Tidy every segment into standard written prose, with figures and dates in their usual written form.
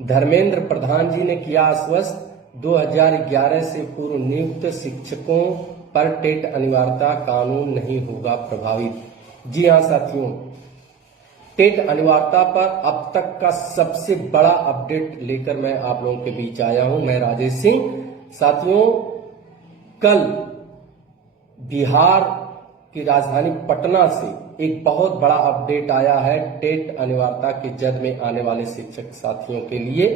धर्मेंद्र प्रधान जी ने किया आश्वस्त 2011 से पूर्व नियुक्त शिक्षकों पर टेट अनिवार्यता कानून नहीं होगा प्रभावित। जी हाँ साथियों, टेट अनिवार्यता पर अब तक का सबसे बड़ा अपडेट लेकर मैं आप लोगों के बीच आया हूं। मैं राजेश सिंह। साथियों, कल बिहार की राजधानी पटना से एक बहुत बड़ा अपडेट आया है टेट अनिवार्यता के जद में आने वाले शिक्षक साथियों के लिए,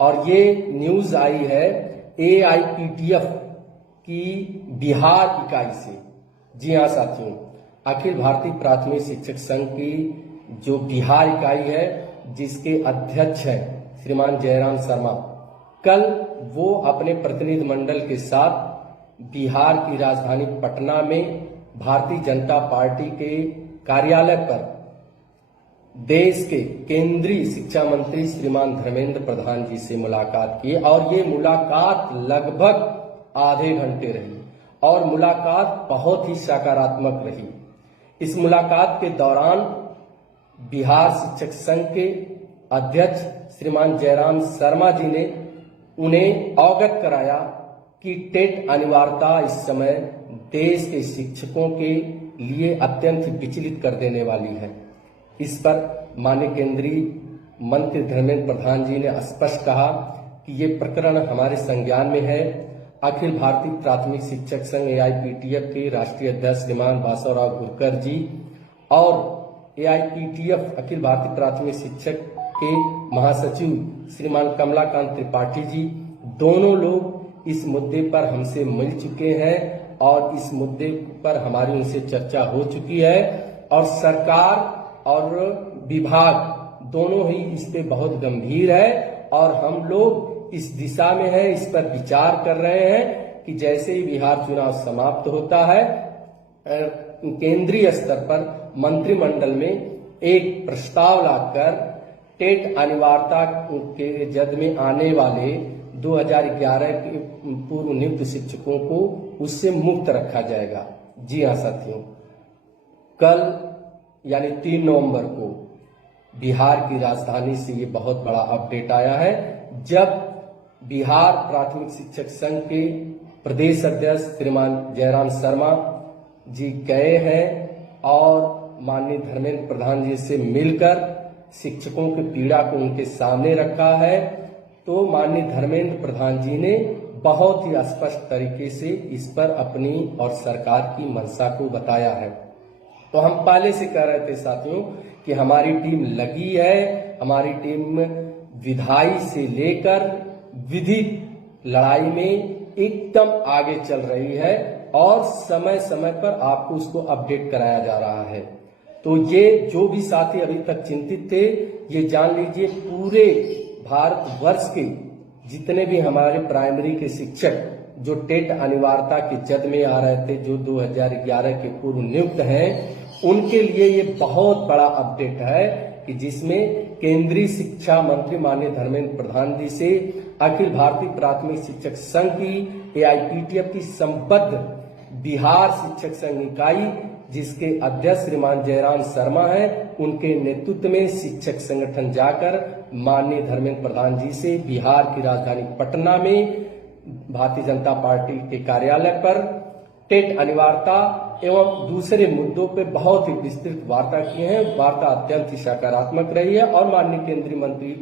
और ये न्यूज आई है AIPTF की बिहार इकाई से। जी हाँ साथियों, अखिल भारतीय प्राथमिक शिक्षक संघ की जो बिहार इकाई है, जिसके अध्यक्ष हैं श्रीमान जयराम शर्मा, कल वो अपने प्रतिनिधि मंडल के साथ बिहार की राजधानी पटना में भारतीय जनता पार्टी के कार्यालय पर देश के केंद्रीय शिक्षा मंत्री श्रीमान धर्मेंद्र प्रधान जी से मुलाकात की, और ये मुलाकात लगभग आधे घंटे रही और मुलाकात बहुत ही सकारात्मक रही। इस मुलाकात के दौरान बिहार शिक्षक संघ के अध्यक्ष श्रीमान जयराम शर्मा जी ने उन्हें अवगत कराया कि टेट अनिवार्यता इस समय देश के शिक्षकों के लिए अत्यंत विचलित कर देने वाली है। इस पर माननीय केंद्रीय मंत्री धर्मेंद्र प्रधान जी ने स्पष्ट कहा कि ये प्रकरण हमारे संज्ञान में है। अखिल भारतीय प्राथमिक शिक्षक संघ AIPTF के राष्ट्रीय अध्यक्ष श्रीमान बासवराव गुरकर जी और AIPTF अखिल भारतीय प्राथमिक शिक्षक के महासचिव श्रीमान कमलाकांत त्रिपाठी जी, दोनों लोग इस मुद्दे पर हमसे मिल चुके हैं और इस मुद्दे पर हमारी उनसे चर्चा हो चुकी है, और सरकार और विभाग दोनों ही इस पे बहुत गंभीर है, और हम लोग इस दिशा में है, इस पर विचार कर रहे हैं कि जैसे ही बिहार चुनाव समाप्त होता है, केंद्रीय स्तर पर मंत्रिमंडल में एक प्रस्ताव लाकर टेट अनिवार्यता के जद में आने वाले 2011 के पूर्व नियुक्त शिक्षकों को उससे मुक्त रखा जाएगा। जी हाँ साथियों, कल यानी 3 नवंबर को बिहार की राजधानी से ये बहुत बड़ा अपडेट आया है, जब बिहार प्राथमिक शिक्षक संघ के प्रदेश अध्यक्ष श्रीमान जयराम शर्मा जी गए हैं और माननीय धर्मेंद्र प्रधान जी से मिलकर शिक्षकों की पीड़ा को उनके सामने रखा है, तो माननीय धर्मेंद्र प्रधान जी ने बहुत ही स्पष्ट तरीके से इस पर अपनी और सरकार की मंशा को बताया है। तो हम पहले से कह रहे थे साथियों कि हमारी टीम लगी है, हमारी टीम विधायी से लेकर विधिक लड़ाई में एकदम आगे चल रही है, और समय समय पर आपको उसको अपडेट कराया जा रहा है। तो ये जो भी साथी अभी तक चिंतित थे, ये जान लीजिए पूरे भारतवर्ष के जितने भी हमारे प्राइमरी के शिक्षक जो टेट अनिवार्यता के जद में आ रहे थे, जो 2011 के पूर्व नियुक्त हैं, उनके लिए ये बहुत बड़ा अपडेट है कि जिसमें केंद्रीय शिक्षा मंत्री माननीय धर्मेंद्र प्रधान जी से अखिल भारतीय प्राथमिक शिक्षक संघ की AIPTF की संबद्ध बिहार शिक्षक संघ इकाई, जिसके अध्यक्ष श्रीमान जयराम शर्मा हैं, उनके नेतृत्व में शिक्षक संगठन जाकर माननीय धर्मेंद्र प्रधान जी से बिहार की राजधानी पटना में भारतीय जनता पार्टी के कार्यालय पर टेट अनिवार्यता एवं दूसरे मुद्दों पर बहुत ही विस्तृत वार्ता किए हैं। वार्ता अत्यंत ही सकारात्मक रही है, और माननीय केंद्रीय मंत्री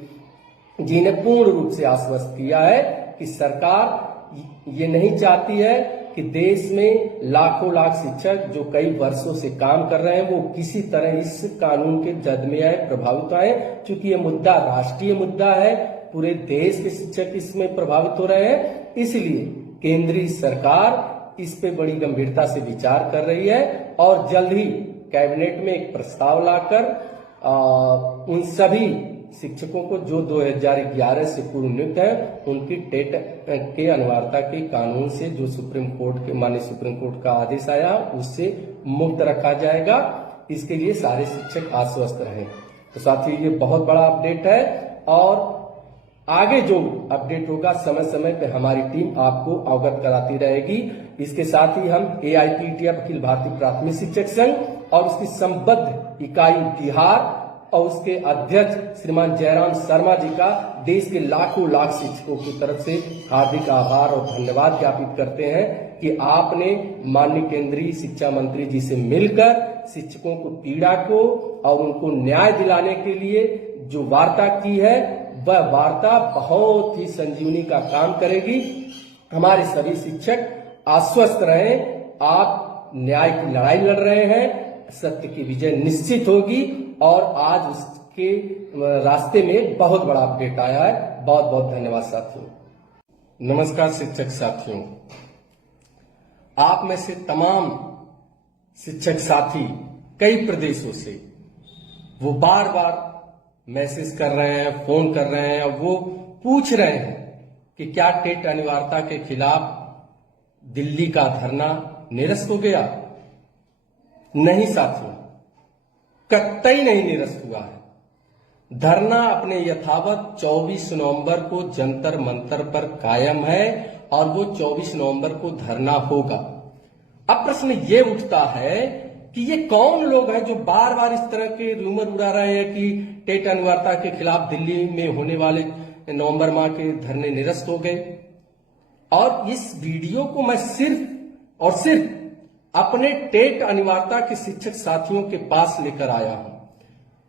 जी ने पूर्ण रूप से आश्वस्त किया है कि सरकार ये नहीं चाहती है कि देश में लाखों लाख शिक्षक जो कई वर्षों से काम कर रहे हैं, वो किसी तरह इस कानून के जद में आए, प्रभावित आए। चूंकि ये मुद्दा राष्ट्रीय मुद्दा है, पूरे देश के शिक्षक इसमें प्रभावित हो रहे हैं, इसलिए केंद्रीय सरकार इस पे बड़ी गंभीरता से विचार कर रही है, और जल्द ही कैबिनेट में एक प्रस्ताव लाकर उन सभी शिक्षकों को जो 2011 से पूर्व नियुक्त है, उनकी टेट के अनिवार्यता के कानून से जो सुप्रीम कोर्ट के माननीय सुप्रीम कोर्ट का आदेश आया, उससे मुक्त रखा जाएगा। इसके लिए सारे शिक्षक आश्वस्त रहे। तो साथियों, ये बहुत बड़ा अपडेट है, और आगे जो अपडेट होगा समय समय पे हमारी टीम आपको अवगत कराती रहेगी। इसके साथ ही हम AIPTF अखिल भारतीय प्राथमिक शिक्षक संघ और उसकी संबद्ध इकाई बिहार और उसके अध्यक्ष श्रीमान जयराम शर्मा जी का देश के लाखों लाख शिक्षकों की तरफ से हार्दिक आभार और धन्यवाद ज्ञापित करते हैं कि आपने माननीय केंद्रीय शिक्षा मंत्री जी से मिलकर शिक्षकों को पीड़ा को और उनको न्याय दिलाने के लिए जो वार्ता की है, वह वार्ता बहुत ही संजीवनी का काम करेगी। हमारे सभी शिक्षक आश्वस्त रहें, आप न्याय की लड़ाई लड़ रहे हैं, सत्य की विजय निश्चित होगी और आज उसके रास्ते में बहुत बड़ा अपडेट आया है। बहुत बहुत धन्यवाद साथियों। नमस्कार शिक्षक साथियों, आप में से तमाम शिक्षक साथी कई प्रदेशों से वो बार बार मैसेज कर रहे हैं, फोन कर रहे हैं और वो पूछ रहे हैं कि क्या टेट अनिवार्यता के खिलाफ दिल्ली का धरना निरस्त हो गया। नहीं साथियों, कतई नहीं निरस्त हुआ है। धरना अपने यथावत 24 नवंबर को जंतर मंतर पर कायम है और वो 24 नवंबर को धरना होगा। अब प्रश्न ये उठता है कि ये कौन लोग हैं जो बार बार इस तरह के रूमर उड़ा रहे हैं कि टेट अनिवार्यता के खिलाफ दिल्ली में होने वाले नवंबर माह के धरने निरस्त हो गए। और इस वीडियो को मैं सिर्फ और सिर्फ अपने टेट अनिवार्यता के शिक्षक साथियों के पास लेकर आया हूं।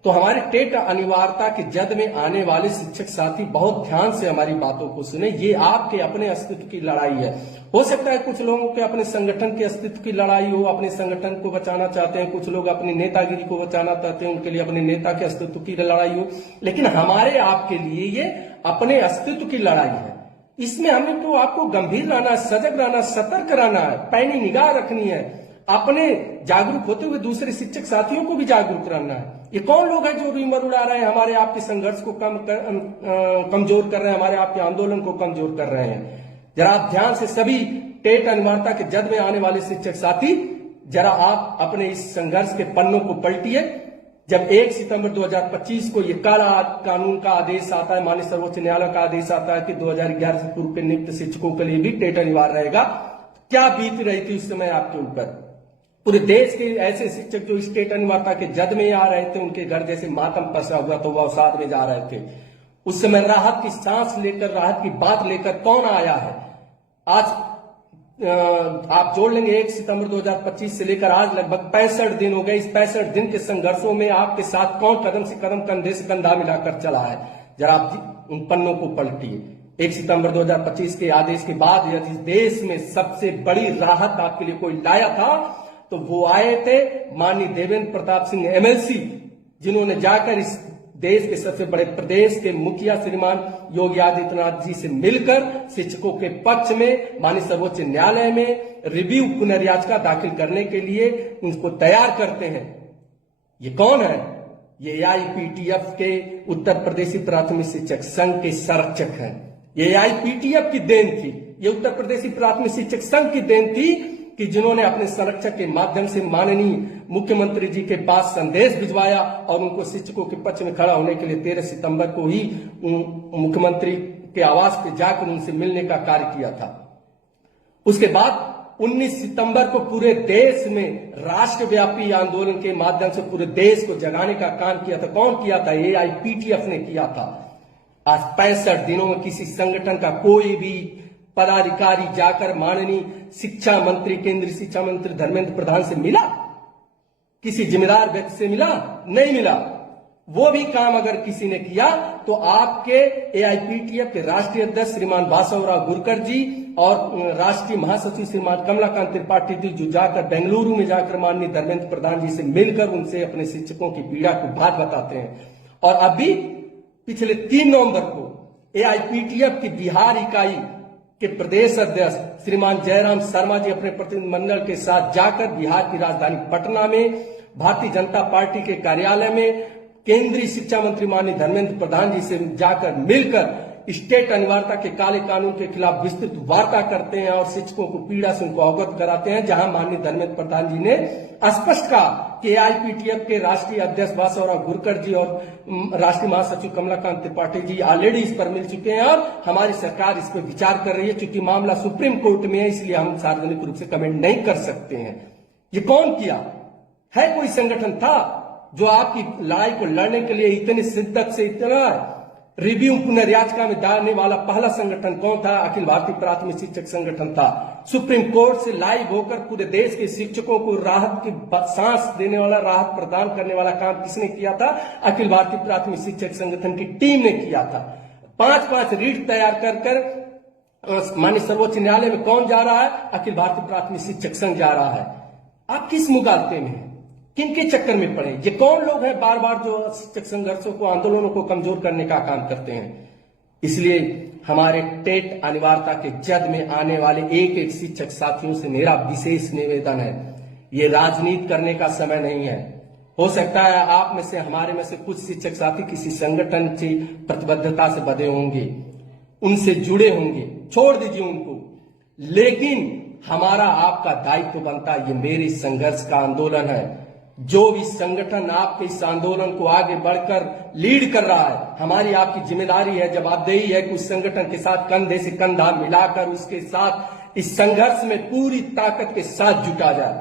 तो हमारे टेट अनिवार्यता के जद में आने वाले शिक्षक साथी बहुत ध्यान से हमारी बातों को सुने। ये आपके अपने अस्तित्व की लड़ाई है। हो सकता है कुछ लोगों के अपने संगठन के अस्तित्व की लड़ाई हो, अपने संगठन को बचाना चाहते हैं, कुछ लोग अपनी नेतागिरी को बचाना चाहते हैं, उनके लिए अपने नेता के अस्तित्व की लड़ाई हो, लेकिन हमारे आपके लिए ये अपने अस्तित्व की लड़ाई है। इसमें हमें तो आपको गंभीर रहना, सजग रहना, सतर्क रहना है, पैनी निगाह रखनी है, अपने जागरूक होते हुए दूसरे शिक्षक साथियों को भी जागरूक रहना है। ये कौन लोग हैं जो रूमर उड़ा रहे हैं, हमारे आपके संघर्ष को कमजोर कर रहे हैं, हमारे आपके आंदोलन को कमजोर कर रहे हैं। जरा आप ध्यान से सभी टेट अनिवार्यता के जद में आने वाले शिक्षक साथी, जरा आप अपने इस संघर्ष के पन्नों को पलटिए। जब 1 सितंबर 2025 को ये काला कानून का आदेश आता है, माननीय सर्वोच्च न्यायालय का आदेश आता है कि 2011 से पूर्व के नियुक्त शिक्षकों के लिए भी टेट अनिवार्य रहेगा, क्या बीत रही थी उस समय आपके ऊपर। पूरे देश के ऐसे शिक्षक जो इस टेट अनिवार्यता के जद में आ रहे थे, उनके घर जैसे मातम पसा हुआ तो वह अवसाद में जा रहे थे। उस समय राहत की सांस लेकर, राहत की बात लेकर कौन आया है। आज आप जोड़ लेंगे 1 सितंबर 2025 से लेकर आज लगभग 65 दिन हो गए। इस 65 दिन के संघर्षों में आपके साथ कौन कदम से कदम, कंधे से कंधा मिलाकर चला है। जरा आप उन पन्नों को पलटिए। 1 सितंबर 2025 के आदेश के बाद यदि देश में सबसे बड़ी राहत आपके लिए कोई लाया था तो वो आए थे माननीय देवेंद्र प्रताप सिंह MLC, जिन्होंने जाकर इस देश के सबसे बड़े प्रदेश के मुखिया श्रीमान योगी आदित्यनाथ जी से मिलकर शिक्षकों के पक्ष में माननीय सर्वोच्च न्यायालय में रिव्यू पुनर्याचिका दाखिल करने के लिए उनको तैयार करते हैं। ये कौन है? ये AIPTF के उत्तर प्रदेशी प्राथमिक शिक्षक संघ के संरक्षक हैं। ये AIPTF की देन थी, ये उत्तर प्रदेशी प्राथमिक शिक्षक संघ की देन थी कि जिन्होंने अपने संरक्षक के माध्यम से माननीय मुख्यमंत्री जी के पास संदेश भिजवाया और उनको शिक्षकों के पक्ष में खड़ा होने के लिए 13 सितंबर को ही मुख्यमंत्री के आवास पे जाकर उनसे मिलने का कार्य किया था। उसके बाद 19 सितंबर को पूरे देश में राष्ट्रव्यापी आंदोलन के माध्यम से पूरे देश को जगाने का काम किया था। कौन किया था? AIPTF ने किया था। आज 65 दिनों में किसी संगठन का कोई भी पदाधिकारी जाकर माननीय शिक्षा मंत्री, केंद्रीय शिक्षा मंत्री धर्मेंद्र प्रधान से मिला? किसी जिम्मेदार व्यक्ति से मिला? नहीं मिला। वो भी काम अगर किसी ने किया तो आपके AIPTF के राष्ट्रीय अध्यक्ष श्रीमान वासवराव गुरकर जी और राष्ट्रीय महासचिव श्रीमान कमलाकांत त्रिपाठी जी, जो जाकर बेंगलुरु में जाकर माननीय धर्मेंद्र प्रधान जी से मिलकर उनसे अपने शिक्षकों की पीड़ा को बात बताते हैं। और अभी पिछले 3 नवंबर को AIPTF की बिहार इकाई के प्रदेश अध्यक्ष श्रीमान जयराम शर्मा जी अपने प्रतिनिधिमंडल के साथ जाकर बिहार की राजधानी पटना में भारतीय जनता पार्टी के कार्यालय में केंद्रीय शिक्षा मंत्री माननीय धर्मेंद्र प्रधान जी से जाकर मिलकर स्टेट अनिवार्यता के काले कानून के खिलाफ विस्तृत वार्ता करते हैं और शिक्षकों को पीड़ा से उनको अवगत कराते हैं, जहां माननीय धर्मेंद्र प्रधान जी ने स्पष्ट कहा कि AIPTF के राष्ट्रीय अध्यक्ष वासवराव गुरकर जी और राष्ट्रीय महासचिव कमलाकांत त्रिपाठी जी ऑलरेडी इस पर मिल चुके हैं और हमारी सरकार इस पर विचार कर रही है। चूंकि मामला सुप्रीम कोर्ट में है, इसलिए हम सार्वजनिक रूप से कमेंट नहीं कर सकते हैं। ये कौन किया है? कोई संगठन था? जो आपकी लड़ाई को लड़ने के लिए इतनी शिद्दत से इतना रिव्यू पुनर्याचिका में डालने वाला पहला संगठन कौन था? अखिल भारतीय प्राथमिक शिक्षक संगठन था। सुप्रीम कोर्ट से लाइव होकर पूरे देश के शिक्षकों को राहत की सांस देने वाला, राहत प्रदान करने वाला काम किसने किया था? अखिल भारतीय प्राथमिक शिक्षक संगठन की टीम ने किया था। 5-5 रीट तैयार कर माननीय सर्वोच्च न्यायालय में कौन जा रहा है? अखिल भारतीय प्राथमिक शिक्षक संघ जा रहा है। आप किस मुगालते में हैं? किनके चक्कर में पड़े? ये कौन लोग हैं बार बार जो शिक्षक संघर्षों को, आंदोलनों को कमजोर करने का काम करते हैं? इसलिए हमारे टेट अनिवार्यता के जद में आने वाले एक एक शिक्षक साथियों से मेरा विशेष निवेदन है, ये राजनीति करने का समय नहीं है। हो सकता है आप में से, हमारे में से कुछ शिक्षक साथी किसी संगठन की प्रतिबद्धता से बंधे होंगे, उनसे जुड़े होंगे, छोड़ दीजिए उनको, लेकिन हमारा आपका दायित्व बनता है, ये मेरे संघर्ष का आंदोलन है। जो भी संगठन आपके इस आंदोलन को आगे बढ़कर लीड कर रहा है, हमारी आपकी जिम्मेदारी है, जवाबदेही है कि उस संगठन के साथ कंधे से कंधा मिलाकर उसके साथ इस संघर्ष में पूरी ताकत के साथ जुटा जाए।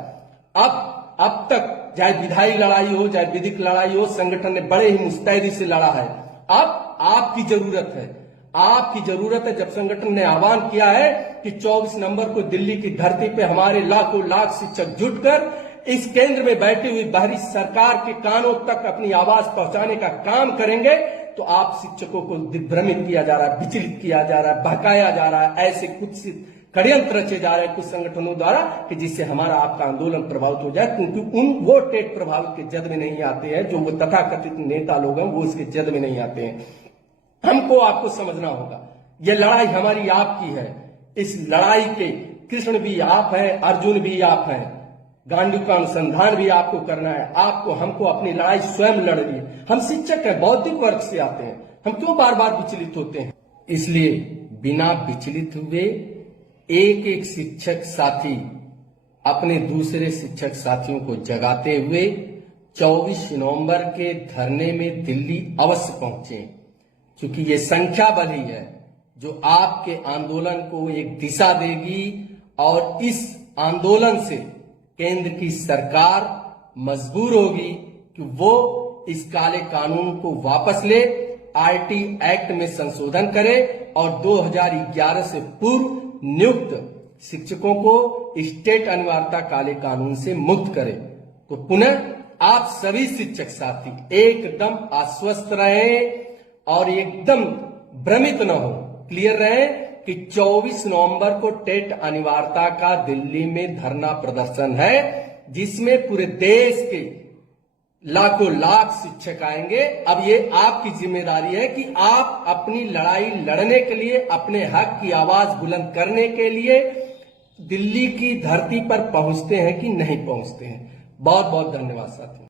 अब तक चाहे विधायी लड़ाई हो, चाहे विधिक लड़ाई हो, संगठन ने बड़े ही मुस्तैदी से लड़ा है। अब आपकी जरूरत है, आपकी जरूरत है। जब संगठन ने आह्वान किया है कि 24 नवंबर को दिल्ली की धरती पे हमारे लाखों लाख शिक्षक जुटकर इस केंद्र में बैठी हुई बाहरी सरकार के कानों तक अपनी आवाज पहुंचाने का काम करेंगे, तो आप शिक्षकों को दिग्भ्रमित किया जा रहा है, विचलित किया जा रहा है, बहकाया जा रहा है। ऐसे कुछ षड्यंत्र रचे जा रहे हैं कुछ संगठनों द्वारा कि जिससे हमारा आपका आंदोलन प्रभावित हो जाए, क्योंकि वो टेट प्रभावित के जद में नहीं आते हैं, जो वो तथाकथित नेता लोग हैं वो इसके जद में नहीं आते हैं। हमको आपको समझना होगा, ये लड़ाई हमारी आपकी है। इस लड़ाई के कृष्ण भी आप हैं, अर्जुन भी आप हैं, गांधी का अनुसंधान भी आपको करना है। आपको, हमको अपनी लड़ाई स्वयं लड़ रही है। हम शिक्षक हैं, बौद्धिक वर्ग से आते हैं, हम क्यों बार बार विचलित होते हैं? इसलिए बिना विचलित हुए एक एक शिक्षक साथी अपने दूसरे शिक्षक साथियों को जगाते हुए 24 नवंबर के धरने में दिल्ली अवश्य पहुंचे, क्योंकि ये संख्या बल ही है जो आपके आंदोलन को एक दिशा देगी और इस आंदोलन से केंद्र की सरकार मजबूर होगी कि वो इस काले कानून को वापस ले, आरटी एक्ट में संशोधन करे और 2011 से पूर्व नियुक्त शिक्षकों को स्टेट अनिवार्यता काले कानून से मुक्त करे। तो पुनः आप सभी शिक्षक साथी एकदम आश्वस्त रहें और एकदम भ्रमित न हो, क्लियर रहें कि 24 नवंबर को टेट अनिवार्यता का दिल्ली में धरना प्रदर्शन है, जिसमें पूरे देश के लाखों लाख शिक्षक आएंगे। अब ये आपकी जिम्मेदारी है कि आप अपनी लड़ाई लड़ने के लिए, अपने हक की आवाज बुलंद करने के लिए दिल्ली की धरती पर पहुंचते हैं कि नहीं पहुंचते हैं। बहुत बहुत धन्यवाद साथियों।